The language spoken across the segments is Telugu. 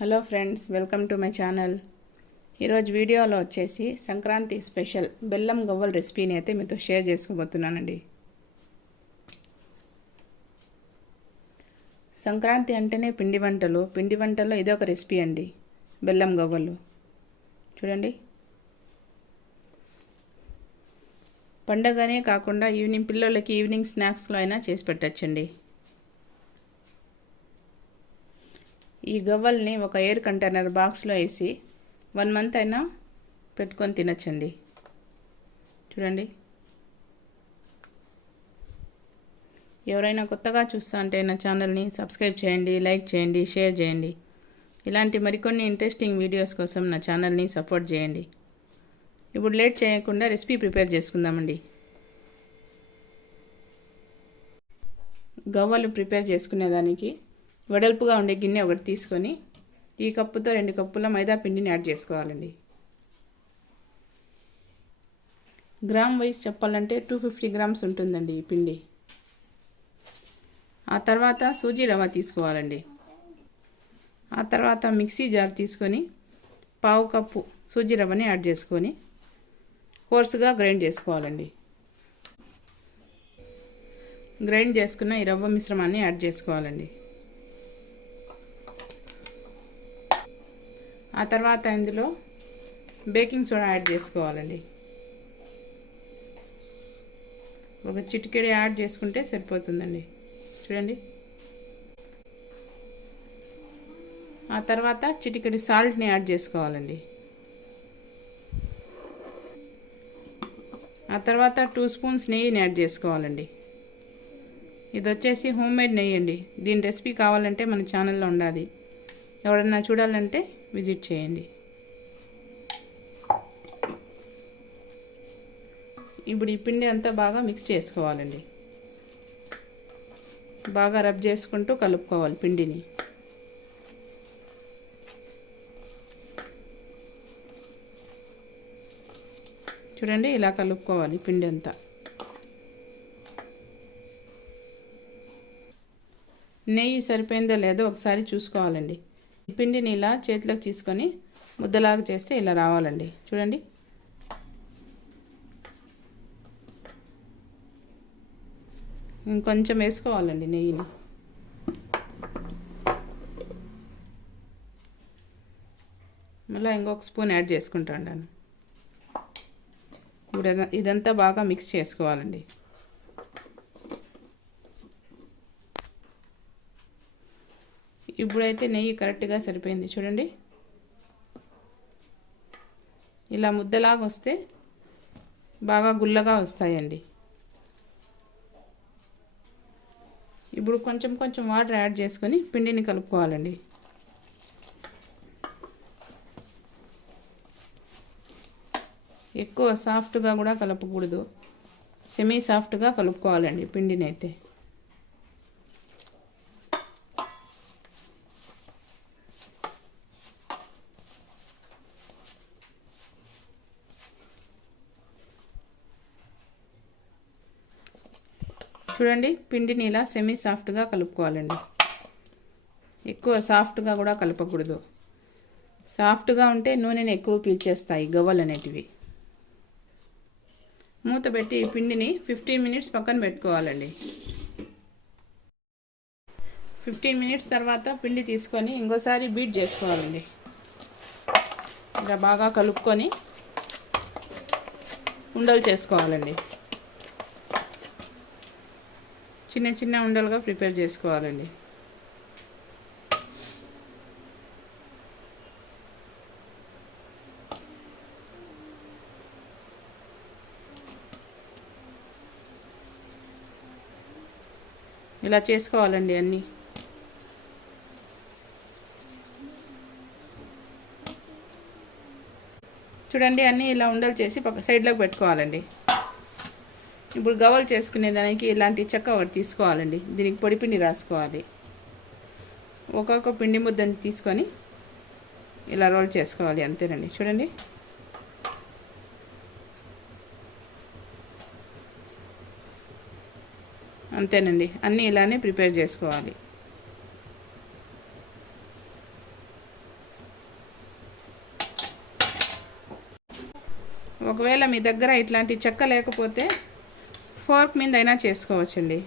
Hello friends welcome to my channel. ఈరోజు వీడియోలో వచ్చేసి సంక్రాంతి స్పెషల్ బెల్లం గవ్వల రెసిపీని అయితే మీతో షేర్ చేసుకోబోతున్నానండి. సంక్రాంతి అంటేనే పిండి వంటలు. పిండి వంటల్లో ఇదే ఒక రెసిపీ అండి బెల్లం గవ్వలు. చూడండి. పండగనే కాకుండా ఈవినింగ్ పిల్లలకి ఈవినింగ్ స్నాక్స్లో అయినా చేసి పెట్టచ్చండి. ఈ గవ్వల్ని ఒక ఎయిర్ కంటైనర్ బాక్స్లో వేసి వన్ మంత్ అయినా పెట్టుకొని తినచ్చండి. చూడండి. ఎవరైనా కొత్తగా చూస్తా అంటే నా ఛానల్ని సబ్స్క్రైబ్ చేయండి లైక్ చేయండి షేర్ చేయండి. ఇలాంటి మరికొన్ని ఇంట్రెస్టింగ్ వీడియోస్ కోసం నా ఛానల్ని సపోర్ట్ చేయండి. ఇప్పుడు లేట్ చేయకుండా రెసిపీ ప్రిపేర్ చేసుకుందామండి. గవ్వలు ప్రిపేర్ చేసుకునేదానికి వెడల్పుగా ఉండే గిన్నె ఒకటి తీసుకొని ఈ కప్పుతో రెండు కప్పుల మైదా పిండిని యాడ్ చేసుకోవాలండి. గ్రామ్ వైజ్ చెప్పాలంటే టూ ఫిఫ్టీ గ్రామ్స్ ఉంటుందండి ఈ పిండి. ఆ తర్వాత సూజీ రవ్వ తీసుకోవాలండి. ఆ తర్వాత మిక్సీ జార్ తీసుకొని పావు కప్పు సూజీ రవ్వని యాడ్ చేసుకొని కోర్సుగా గ్రైండ్ చేసుకోవాలండి. గ్రైండ్ చేసుకున్న ఈ రవ్వ మిశ్రమాన్ని యాడ్ చేసుకోవాలండి. ఆ తర్వాత ఇందులో బేకింగ్ సోడా యాడ్ చేసుకోవాలండి. ఒక చిటికెడి యాడ్ చేసుకుంటే సరిపోతుందండి. చూడండి. ఆ తర్వాత చిటికెడి సాల్ట్ని యాడ్ చేసుకోవాలండి. ఆ తర్వాత టూ స్పూన్స్ నెయ్యిని యాడ్ చేసుకోవాలండి. ఇది వచ్చేసి హోమ్ మేడ్ నెయ్యి అండి. దీని రెసిపీ కావాలంటే మన ఛానల్లో ఉండాలి. ఎవరన్నా చూడాలంటే విజిట్ చేయండి. ఇప్పుడు ఈ పిండి అంతా బాగా మిక్స్ చేసుకోవాలండి. బాగా రబ్ చేసుకుంటూ కలుపుకోవాలి పిండిని. చూడండి ఇలా కలుపుకోవాలి పిండి అంతా. నెయ్యి సరిపోయిందో లేదో ఒకసారి చూసుకోవాలండి. పిండిని ఇలా చేతిలోకి తీసుకొని ముద్దలాగా చేస్తే ఇలా రావాలండి. చూడండి. ఇంకొంచెం వేసుకోవాలండి నెయ్యిని. మళ్ళీ ఇంకొక స్పూన్ యాడ్ చేసుకుంటాను. ఇప్పుడు ఇదంతా బాగా మిక్స్ చేసుకోవాలండి. ఇప్పుడైతే నెయ్యి కరెక్ట్గా సరిపోయింది. చూడండి. ఇలా ముద్దలాగా వస్తే బాగా గుల్లగా వస్తాయండి. ఇప్పుడు కొంచెం కొంచెం వాటర్ యాడ్ చేసుకొని పిండిని కలుపుకోవాలండి. ఎక్కువ సాఫ్ట్గా కూడా కలపకూడదు. సెమీ సాఫ్ట్గా కలుపుకోవాలండి పిండిని అయితే చూడండి పిండిని ఇలా సెమీ సాఫ్ట్గా కలుపుకోవాలండి. ఎక్కువ సాఫ్ట్గా కూడా కలపకూడదు. సాఫ్ట్గా ఉంటే నూనెని ఎక్కువ పీల్చేస్తాయి గవ్వలు అనేటివి. మూత పెట్టి పిండిని ఫిఫ్టీన్ మినిట్స్ పక్కన పెట్టుకోవాలండి. ఫిఫ్టీన్ మినిట్స్ తర్వాత పిండి తీసుకొని ఇంకోసారి బీట్ చేసుకోవాలండి. ఇలా బాగా కలుపుకొని ఉండలు చేసుకోవాలండి. చిన్న చిన్న ఉండలుగా ప్రిపేర్ చేసుకోవాలండి. ఇలా చేసుకోవాలండి అన్నీ. చూడండి అన్నీ ఇలా ఉండలు చేసి పక్క సైడ్లోకి పెట్టుకోవాలండి. ఇప్పుడు గవలు చేసుకునే దానికి ఇలాంటి చెక్క ఒకటి తీసుకోవాలండి. దీనికి పొడి పిండి రాసుకోవాలి. ఒక్కొక్క పిండి ముద్దని తీసుకొని ఇలా రోల్ చేసుకోవాలి అంతేనండి. చూడండి. అంతేనండి. అన్నీ ఇలానే ప్రిపేర్ చేసుకోవాలి. ఒకవేళ మీ దగ్గర ఇట్లాంటి చెక్క లేకపోతే ఫోర్క్ మీద అయినా చేసుకోవచ్చండి.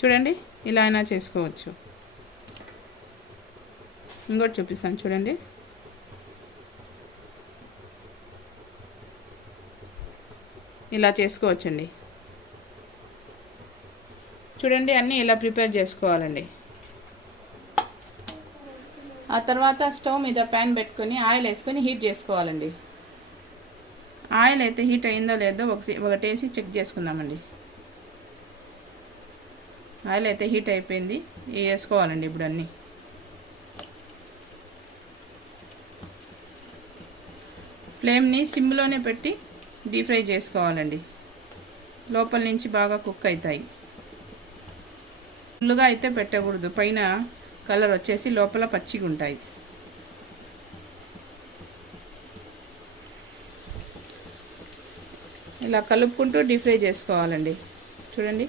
చూడండి ఇలా అయినా చేసుకోవచ్చు. ఇంకోటి చూపిస్తాను చూడండి. ఇలా చేసుకోవచ్చండి. చూడండి అన్నీ ఇలా ప్రిపేర్ చేసుకోవాలండి. ఆ తర్వాత స్టవ్ మీద ప్యాన్ పెట్టుకొని ఆయిల్ వేసుకొని హీట్ చేసుకోవాలండి. ఆయిల్ అయితే హీట్ అయిందో లేదో ఒకసి ఒకటేసి చెక్ చేసుకుందామండి. ఆయిల్ అయితే హీట్ అయిపోయింది వేసుకోవాలండి ఇప్పుడు అన్నీ. ఫ్లేమ్ని సిమ్లోనే పెట్టి డీప్ ఫ్రై చేసుకోవాలండి. లోపల నుంచి బాగా కుక్ అవుతాయి. ఫుల్గా అయితే పెట్టకూడదు పైన కలర్ వచ్చేసి లోపల పచ్చిగా ఉంటాయి ఇలా కలుపుకుంటూ డీప్ ఫ్రై చేసుకోవాలండి. చూడండి.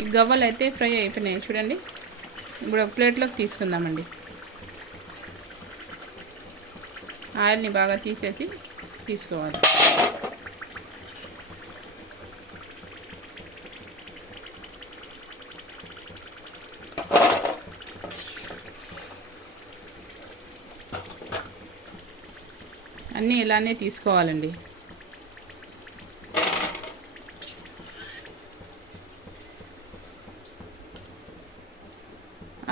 ఈ గవ్వలు అయితే ఫ్రై అయిపోయినాయి. చూడండి. ఇప్పుడు ఒక ప్లేట్లోకి తీసుకుందామండి. ఆయిల్ని బాగా తీసేసి తీసుకోవాలి. అన్నీ ఇలానే తీసుకోవాలండి.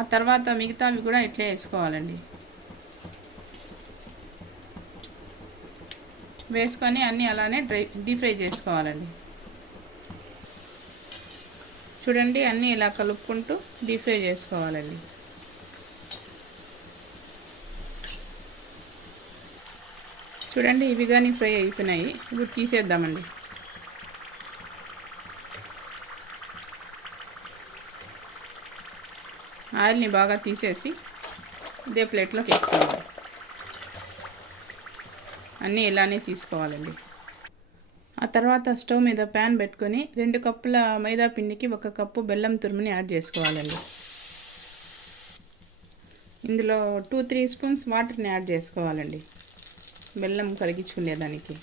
ఆ తర్వాత మిగతావి కూడా ఇట్లే వేసుకోవాలండి. వేసుకొని అన్నీ అలానే డ్రై డీప్ ఫ్రై చేసుకోవాలండి. చూడండి అన్నీ ఇలా కలుపుకుంటూ డీప్ ఫ్రై చేసుకోవాలండి. చూడండి ఇవి కానీ ఫ్రై అయిపోయినాయి. ఇప్పుడు తీసేద్దామండి. ఆయిల్ని బాగా తీసేసి ఇదే ప్లేట్లోకి వేసుకోవాలి. అన్నీ ఇలానే తీసుకోవాలండి. ఆ తర్వాత స్టవ్ మీద ప్యాన్ పెట్టుకొని రెండు కప్పుల మైదా పిండికి ఒక కప్పు బెల్లం తురుముని యాడ్ చేసుకోవాలండి. ఇందులో టూ త్రీ స్పూన్స్ వాటర్ని యాడ్ చేసుకోవాలండి. బెల్లం కరిగించుకునేదానికి.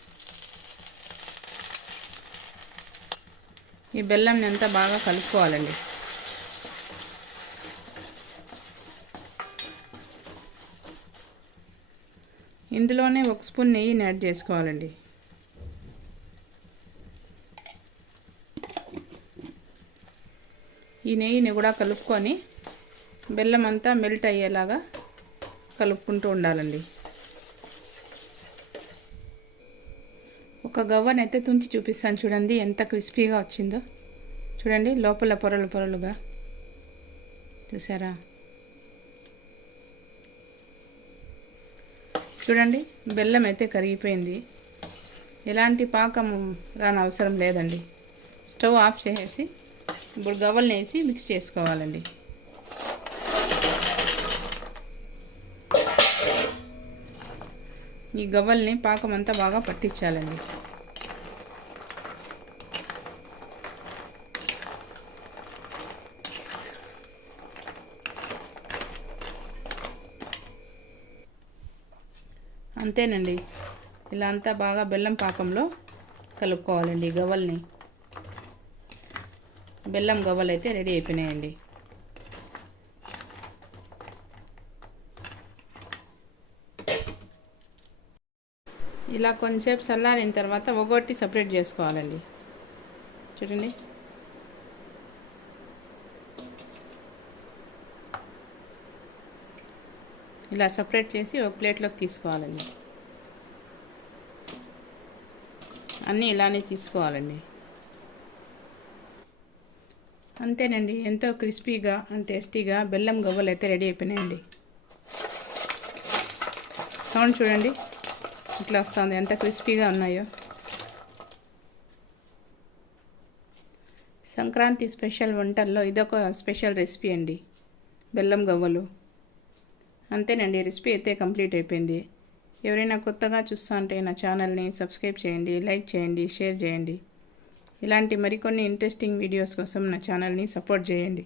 ఈ బెల్లంని అంతా బాగా కలుపుకోవాలండి. ఇందులోనే ఒక స్పూన్ నెయ్యిని యాడ్ చేసుకోవాలండి. ఈ నెయ్యిని కూడా కలుపుకొని బెల్లం అంతా మెల్ట్ అయ్యేలాగా కలుపుకుంటూ ఉండాలండి. ఒక గవ్వనైతే తుంచి చూపిస్తాను. చూడండి ఎంత క్రిస్పీగా వచ్చిందో. చూడండి లోపల పొరలు పొరలుగా. చూసారా? చూడండి బెల్లం అయితే కరిగిపోయింది. ఎలాంటి పాకం రాని అవసరం లేదండి. స్టవ్ ఆఫ్ చేసేసి ఇప్పుడు గవ్వల్ని వేసి మిక్స్ చేసుకోవాలండి. ఈ గవ్వల్ని పాకం అంతా బాగా పట్టించాలండి. అంతేనండి. ఇలా అంతా బాగా బెల్లం పాకంలో కలుపుకోవాలండి గవ్వల్ని. బెల్లం గవ్వలు అయితే రెడీ అయిపోయినాయండి. ఇలా కొంచెంసేపు చల్లారిన తర్వాత ఒగొట్టి సపరేట్ చేసుకోవాలండి. చూడండి. ఇలా సపరేట్ చేసి ఒక ప్లేట్లోకి తీసుకోవాలండి. అన్నీ ఇలానే తీసుకోవాలండి. అంతేనండి ఎంతో క్రిస్పీగా అండ్ టేస్టీగా బెల్లం గవ్వలు అయితే రెడీ అయిపోయినాయండి. సౌండ్ చూడండి ఇట్లా వస్తుంది ఎంత క్రిస్పీగా ఉన్నాయో. సంక్రాంతి స్పెషల్ వంటల్లో ఇదొక స్పెషల్ రెసిపీ అండి బెల్లం గవ్వలు. అంతేనండి రెసిపీ అయితే కంప్లీట్ అయిపోయింది. ఎవరైనా కొత్తగా చూస్తా ఉంటే నా ఛానల్ని సబ్స్క్రైబ్ చేయండి లైక్ చేయండి షేర్ చేయండి. ఇలాంటి మరికొన్ని ఇంట్రెస్టింగ్ వీడియోస్ కోసం నా ఛానల్ని సపోర్ట్ చేయండి.